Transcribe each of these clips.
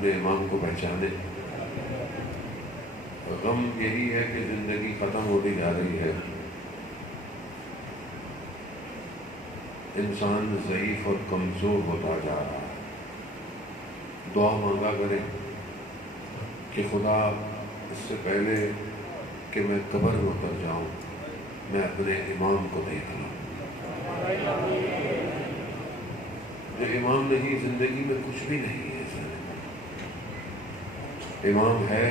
اپنے امام کو پہچانے۔ غم یہی ہے کہ زندگی ختم ہوتی جا رہی ہے، انسان ضعیف اور کمزور ہوتا جا رہا ہے۔ دعا مانگا کریں کہ خدا اس سے پہلے کہ میں قبر میں اتر جاؤں میں اپنے امام کو دیکھ لوں۔ جو امام نہیں زندگی میں کچھ بھی نہیں ہے، امام ہے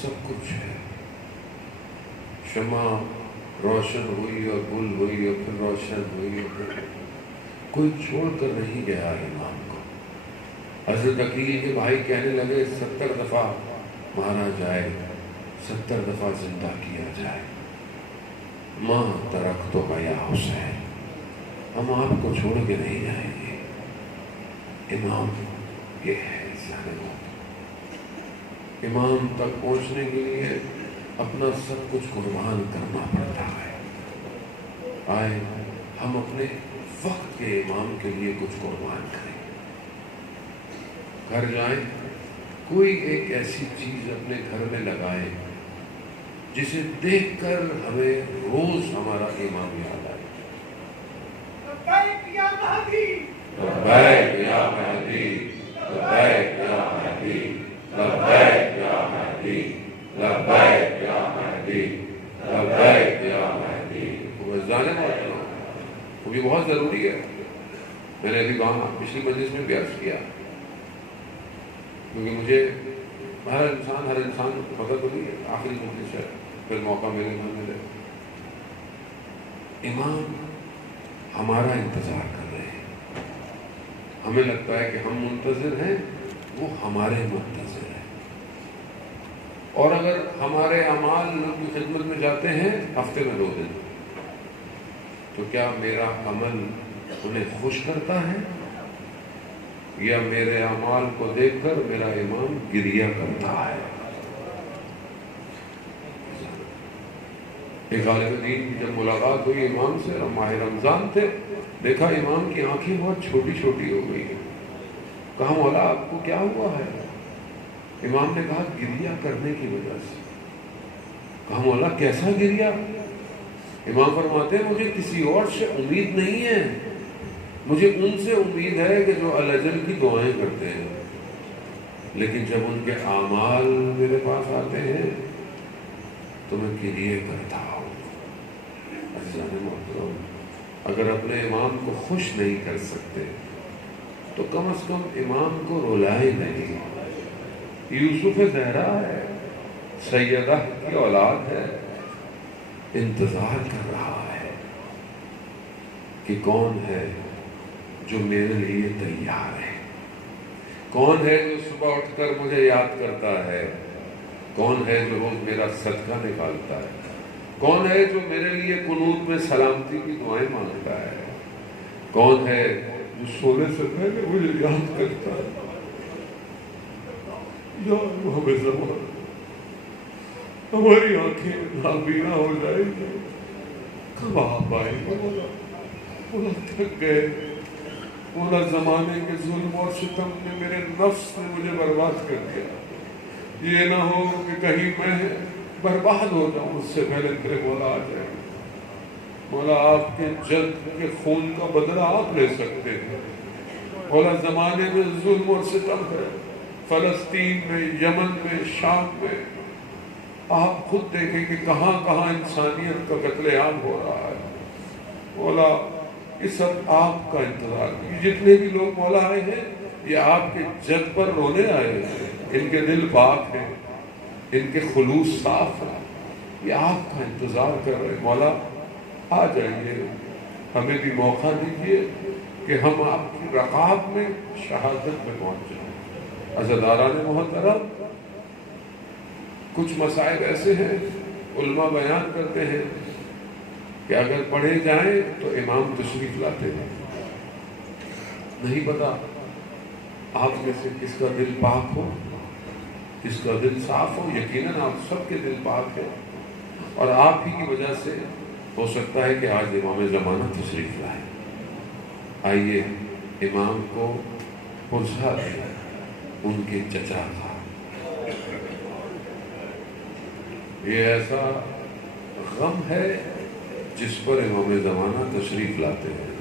سب کچھ ہے۔ شمع روشن ہوئی اور گل ہوئی اور پھر روشن ہوئی اور پھر کوئی چھوڑ کر نہیں گیا امام کو۔ حضرت عقیل کے بھائی کہنے لگے 70 دفعہ مارا جائے 70 دفعہ زندہ کیا جائے، ماں ترک تو گیا حسین، ہم آپ کو چھوڑ کے نہیں جائیں گے۔ امام یہ ہے ظالموں، امام تک پہنچنے کے لیے اپنا سب کچھ قربان کرنا پڑتا ہے۔ آئے ہم اپنے وقت کے امام کے لیے کچھ قربان کریں۔ گھر جائیں، کوئی ایک ایسی چیز اپنے گھر میں لگائیں جسے دیکھ کر ہمیں روز ہمارا امام یاد آئے۔ لبیک یا مہدی، لبیک یا مہدی، لبیک یا مہدی، لبیک یا مہدی، لبیک یا مہدی، لبیک یا مہدی۔ وہ ظالم ہوتا ہے، وہ بھی بہت ضروری ہے۔ میں نے ابھی وہاں پچھلی مجلس میں بھی عرض کیا، کیونکہ مجھے ہر انسان پتہ تو نہیں ہے، آخری مجلس ہے، پھر موقع میرے گھر میں لے۔ امام ہمارا انتظار کر رہے ہیں، ہمیں لگتا ہے کہ ہم منتظر ہیں، وہ ہمارے منتظر ہیں۔ اور اگر ہمارے اعمال ان کی خدمت میں جاتے ہیں ہفتے میں 2 دن، تو کیا میرا عمل انہیں خوش کرتا ہے یا میرے اعمال کو دیکھ کر میرا امام گریہ کرتا ہے؟ ایک عالم دین کی جب ملاقات ہوئی امام سے، ماہ رمضان تھے، دیکھا امام کی آنکھیں بہت چھوٹی چھوٹی ہو گئی ہیں۔ کہا مولا آپ کو کیا ہوا ہے؟ امام نے کہا گریہ کرنے کی وجہ سے۔ کہا مولا کیسا گریہ؟ امام فرماتے ہیں مجھے کسی اور سے امید نہیں ہے، مجھے ان سے امید ہے کہ جو الاجل کی دعائیں کرتے ہیں، لیکن جب ان کے اعمال میرے پاس آتے ہیں تو میں گریہ کرتا ہوں۔ عزیزان محترم، اگر اپنے امام کو خوش نہیں کر سکتے تو کم از کم امام کو رلائے نہیں۔ یوسف زہرا ہے، سیدہ کی اولاد ہے، انتظار کر رہا ہے کہ کون ہے جو میرے لیے تیار ہے، کون ہے جو صبح اٹھ کر مجھے یاد کرتا ہے، کون ہے جو روز میرا صدقہ نکالتا ہے، کون ہے جو میرے لیے قنوت میں سلامتی کی دعائیں مانگتا ہے، کون ہے جو سونے سے پہلے مجھے یاد کرتا ہے۔ یا ہمیں زمان ہماری آنکھیں نابینا ہو جائیں گی، کب آپ آئیں گے مولا؟ تھک گئے مولا، زمانے کے ظلم اور ستم نے میرے نفس نے مجھے برباد کر دیا۔ یہ نہ ہو کہ کہیں میں برباد ہو جاؤں اس سے پہلے تیرے مولا آ جائے۔ مولا آپ کے جد کے خون کا بدلہ آپ لے سکتے ہیں۔ مولا زمانے میں ظلم اور ستم ہے، فلسطین میں، یمن میں، شام میں، آپ خود دیکھیں کہ کہاں کہاں انسانیت کا قتل عام ہو رہا ہے۔ مولا یہ سب آپ کا انتظار، جتنے بھی لوگ مولا آئے ہیں یہ آپ کے جد پر رونے آئے ہیں، ان کے دل پاک ہیں، ان کے خلوص صاف ہے، یہ آپ کا انتظار کر رہے ہیں۔ مولا آ جائیے، ہمیں بھی موقع دیجیے کہ ہم آپ کی رقاب میں شہادت میں پہنچ جائیں۔ عزیزان محترم، کچھ مسائل ایسے ہیں علماء بیان کرتے ہیں کہ اگر پڑھے جائیں تو امام تشریف لاتے ہیں۔ نہیں پتا آپ میں سے کس کا دل پاک ہو، کس کا دل صاف ہو، یقیناً آپ سب کے دل پاک ہیں، اور آپ ہی کی وجہ سے ہو سکتا ہے کہ آج امام زمانہ تشریف لائے۔ آئیے امام کو پرسا دیں، ان کے چچا تھا۔ یہ ایسا غم ہے جس پر امام زمانہ تشریف لاتے ہیں۔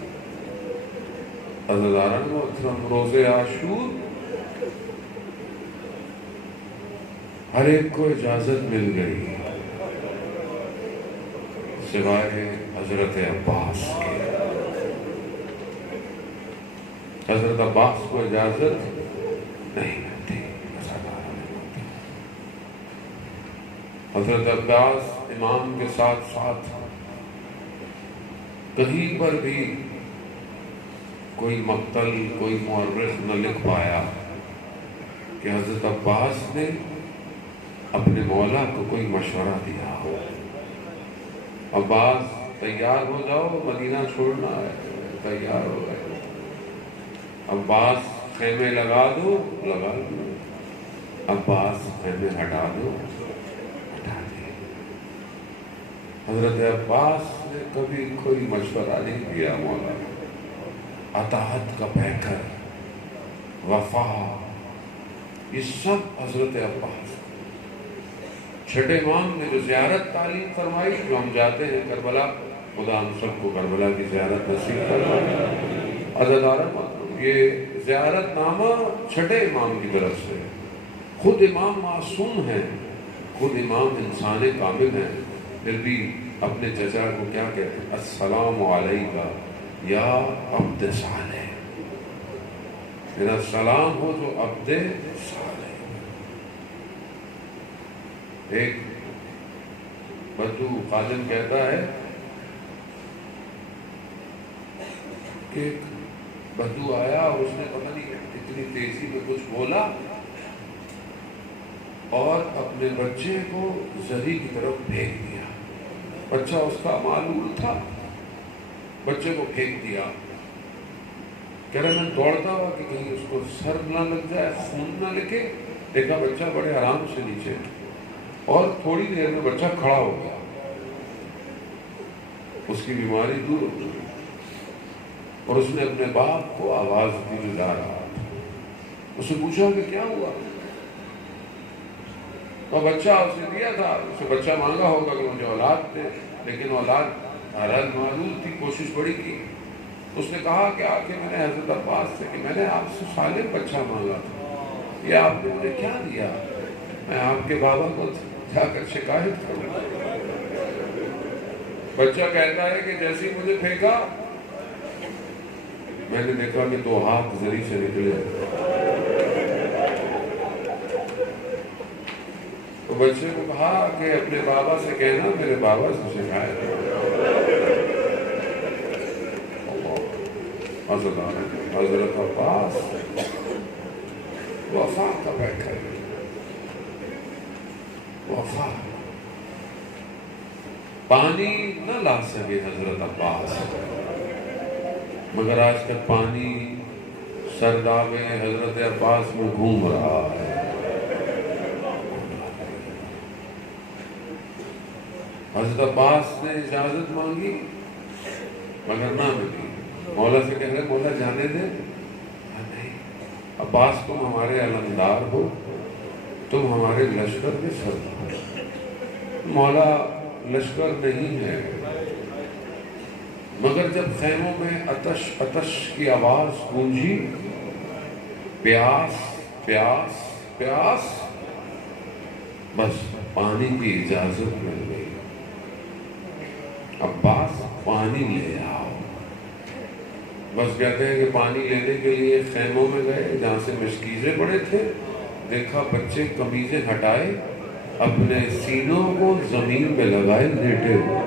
عزیزان محترم، روز عاشور ہر ایک کو اجازت مل گئی سوائے حضرت عباس کے۔ حضرت عباس کو اجازت نہیں ملتی۔ حضرت عباس امام کے ساتھ ساتھ کہیں پر بھی کوئی مقتل، کوئی مورخ نہ لکھ پایا کہ حضرت عباس نے اپنے مولا کو کوئی مشورہ دیا ہو۔ عباس تیار ہو جاؤ، مدینہ چھوڑنا ہے، تیار ہو گئے۔ عباس خیمے لگا دو، لگا دو۔ عباس خیمے ہٹا دو، ہٹا دے۔ حضرت عباس نے کبھی کوئی مشورہ نہیں دیا مولا کو۔ اطاعت کا پیکر، وفا، یہ سب حضرت عباس۔ چھٹے امام نے جو زیارت تعلیم فرمائی، جو ہم جاتے ہیں کربلا، خدا ہم سب کو کربلا کی زیارت نصیب فرمائے۔ عزیزان، یہ زیارت نامہ چھٹے امام کی طرف سے۔ خود امام معصوم ہیں، خود امام انسان کامل ہیں، پھر بھی اپنے چچا کو کیا کہتے ہیں؟ السلام علیکہ یا عبد صالح، میرا سلام ہو جو عبد صالح۔ ایک بدو خادم کہتا ہے کہ ایک بدو آیا اور اس نے پتہ نہیں اتنی تیزی میں کچھ بولا اور اپنے بچے کو زری کی طرف پھینک دیا۔ بچہ اس کا معلول تھا، بچے کو پھینک دیا۔ کہہ رہا میں دوڑتا ہوا کہ کہیں اس کو سر نہ لگ جائے، خون نہ لگے۔ دیکھا بچہ بڑے آرام سے نیچے، اور تھوڑی دیر میں بچہ کھڑا ہو گیا، اس کی بیماری دور ہو گئی۔ اور اس نے اپنے باپ کو آواز دی جو جا رہا تھا، اس نے پوچھا کہ کیا ہوا؟ تو بچہ اس نے دیا تھا، اس نے بچہ مانگا ہوگا کہ مجھے اولاد دے، لیکن اولاد حالت معلوم تھی، کوشش بڑی کی۔ اس نے کہا کہ آ کے میں نے حضرت عباس سے کہ میں نے آپ سے سالم بچہ مانگا تھا، یہ آپ نے مجھے کیا دیا؟ میں آپ کے بابا کو جا کر شکایت کروں۔ بچہ کہتا ہے کہ جیسے ہی مجھے پھینکا، میں نے دیکھا کہ 2 ہاتھ زری سے نکلے۔ تو بچے کو کہا کہ اپنے بابا سے کہنا میرے بابا سے شکایت کرو۔ حضرت عباس وفا کا بیٹھا ہے، وفا۔ پانی نہ لا سکے حضرت عباس، مگر آج تک پانی سرداب حضرت عباس میں گھوم رہا ہے۔ حضرت عباس نے اجازت مانگی مگر نہ ملی۔ مولا سے کہہ رہے مولا جانے دے، نہیں عباس تم ہمارے علمدار ہو، تم ہمارے لشکر کے سردار۔ مولا لشکر نہیں ہے، مگر جب خیموں میں عطش عطش کی آواز گونجی، پیاس پیاس پیاس، بس پانی کی اجازت مل گئی۔ عباس پانی لے آؤ۔ بس کہتے ہیں کہ پانی لینے کے لیے خیموں میں گئے جہاں سے مشکیزیں پڑے تھے، دیکھا بچے قمیضیں ہٹائے، اپنے سینوں کو زمین میں لگائے لیٹے ہوئے،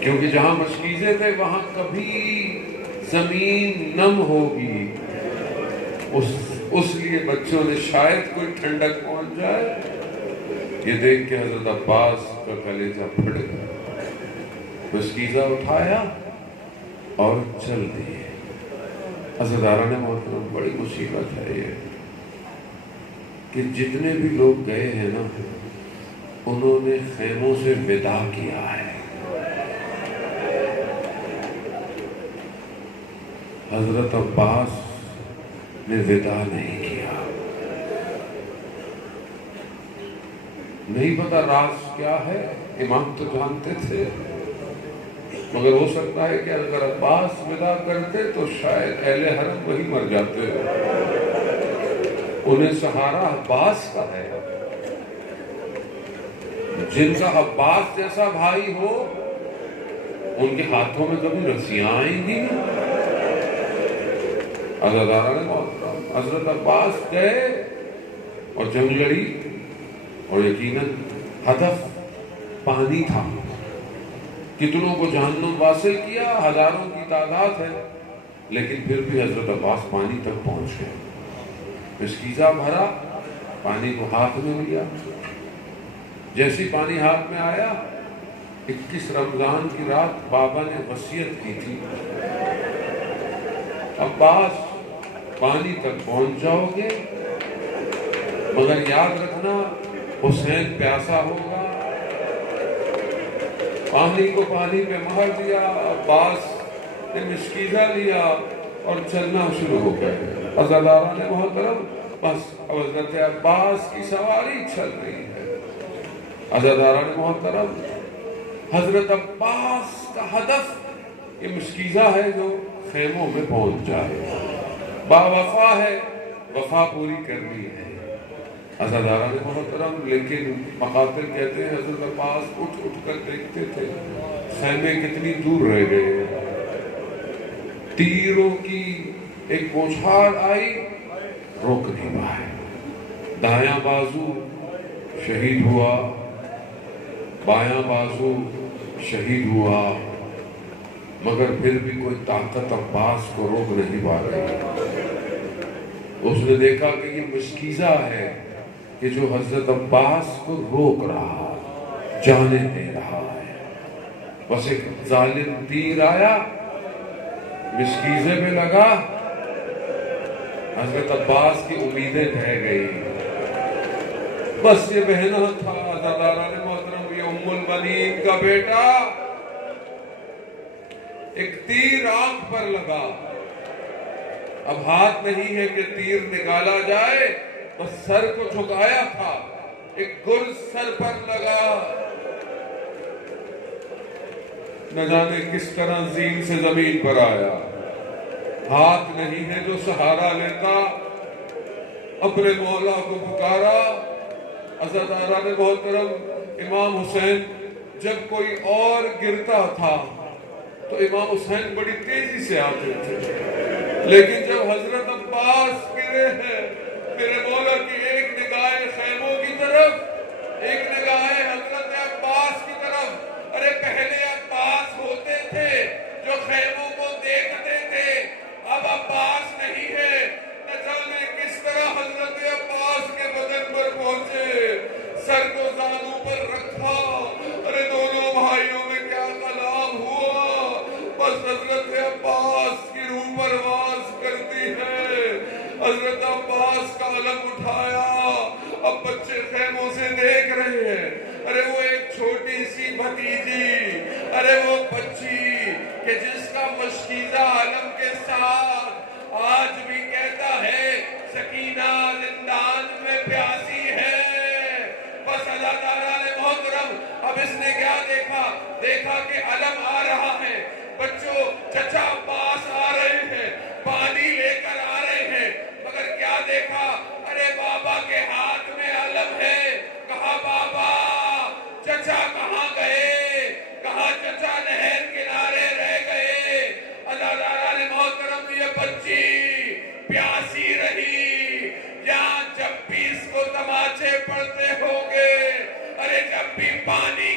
کیونکہ جہاں مشکیزیں تھے وہاں کبھی زمین نم ہوگی، اس لیے بچوں نے شاید کوئی ٹھنڈک پہنچ جائے۔ یہ دیکھ کے حضرت عباس کا کلیجہ پھٹ گیا، مشکیزہ اٹھایا اور چل دیے۔ عزیزان محترم، بڑی مصیبت ہے یہ کہ جتنے بھی لوگ گئے ہیں نا، انہوں نے خیموں سے وداع کیا ہے۔ حضرت عباس نے ودا نہیں کیا. نہیں پتا راز کیا ہے، امام تو جانتے تھے، مگر ہو سکتا ہے کہ اگر عباس ودا کرتے تو شاید اہل حرم وہی مر جاتے. انہیں سہارا عباس کا ہے. جن کا عباس جیسا بھائی ہو ان کے ہاتھوں میں کبھی رسیاں آئیں گی. حضرت عباس گئے اور جنگ لڑی، اور یقیناً ہدف پانی تھا. کتنوں کو جہنم واصل کیا، ہزاروں کی تعداد ہے، لیکن پھر بھی حضرت عباس پانی تک پہنچ گئے. مشکیزہ بھرا، پانی کو ہاتھ میں لیا. جیسی پانی ہاتھ میں آیا، 21 رمضان کی رات بابا نے وصیت کی تھی، عباس پانی تک پہنچ جاؤ گے، مگر یاد رکھنا حسین پیاسا ہوگا. پانی کو پانی پہ مہر دیا. عباس نے مشکیزہ لیا اور چلنا شروع ہو گئے. عزاداران محترم، بس حضرت عباس کی سواری چل رہی ہے. عزاداران محترم، حضرت عباس کا ہدف یہ مشکیزہ ہے جو خیموں میں پہنچ جائے. باوفا ہے، وفا پوری کرنی ہے. عزاداران محترم، لیکن مقاتل کہتے ہیں حضرت عباس اٹھ اٹھ کر دیکھتے تھے خیمے کتنی دور رہ گئے. تیروں کی ایک بوچھار آئی، روک نہیں پائے. دایاں بازو شہید ہوا، بایاں بازو شہید ہوا، مگر پھر بھی کوئی طاقت عباس کو روک نہیں پا رہی. اس نے دیکھا کہ یہ مشکیزہ ہے کہ جو حضرت عباس کو روک رہا، جانے دے رہا ہے. بس ایک ظالم تیر آیا، مشکیزے میں لگا، حضرت عباس کی امیدیں ڈھہ گئی. بس یہ بہنا تھا. عزاداران محترم، یہ ام البنین کا بیٹا، ایک تیر آنکھ پر لگا. اب ہاتھ نہیں ہے کہ تیر نکالا جائے، بس سر کو جھکایا تھا، ایک گرز سر پر لگا. نہ جانے کس طرح زین سے زمین پر آیا. ہاتھ نہیں ہے جو سہارا لیتا، اپنے مولا کو پکارا. عزاداران محترم، امام حسین جب کوئی اور گرتا تھا تو امام حسین بڑی تیزی سے آتے تھے، لیکن جب حضرت عباس گرے ہیں، میرے مولا کی ایک نگاہ خیموں کی طرف، ایک نگاہ حضرت عباس کی طرف. ارے پہلے عباس ہوتے تھے جو خیموں کو دیکھتے تھے، اب عباس نہیں ہے. نہ جانے کس طرح حضرت عباس کے بدن پر پہنچے، سر کو زانوں پر رکھا. ارے دونوں بھائیوں میں کیا کلام ہوا. بس حضرت عباس کی روح پرواز کرتی ہے. حضرت عباس کا علم اٹھایا. اب بچے خیموں سے دیکھ رہے ہیں. ارے وہ ایک چھوٹی سی بھتیجی، ارے وہ بچی کہ جس کا مشکیزہ علم کے ساتھ آج بھی کہتا ہے سکینہ زندان میں پیاسی ہے. بس عزاداران محترم، اب اس نے کیا دیکھا؟ دیکھا کہ علم آ رہا ہے. بچوں، چچا عباس آ رہے ہیں، پانی لے کر آ رہے ہیں، مگر کیا دیکھا؟ ارے بابا کے ہاتھ میں علم ہے. کہا بابا، چچا کہاں گئے؟ کہا چچا نہر کنارے رہ گئے. عزاداران محترم، یہ بچی پیاسی رہی. یہاں جب بھی اس کو تماچے پڑتے ہوں گے، ارے جب بھی پانی